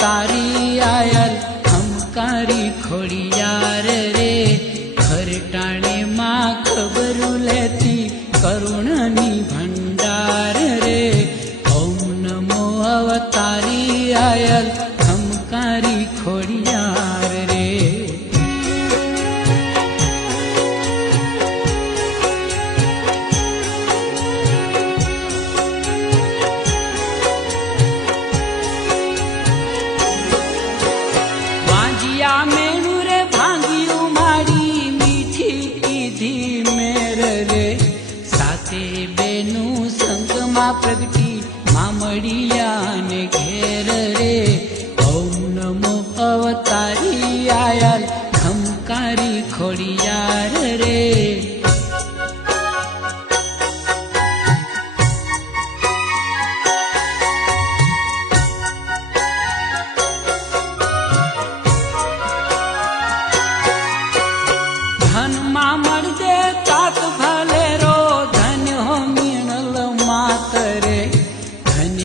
तारी आयल हमकारी खोड़ियार रे। घर टाणे कारि खोडियारे लेती माबरुणनी भंडार रे। ओम नमो अवतारी आयल अम् कारि खोडिया માં પ્રગટી મામડિયાને ઘેર રે ઓમ નમો અવતારી આયાલ ખમકારી ખોડિયાર રે ધનમાં મળજે તાત ભલે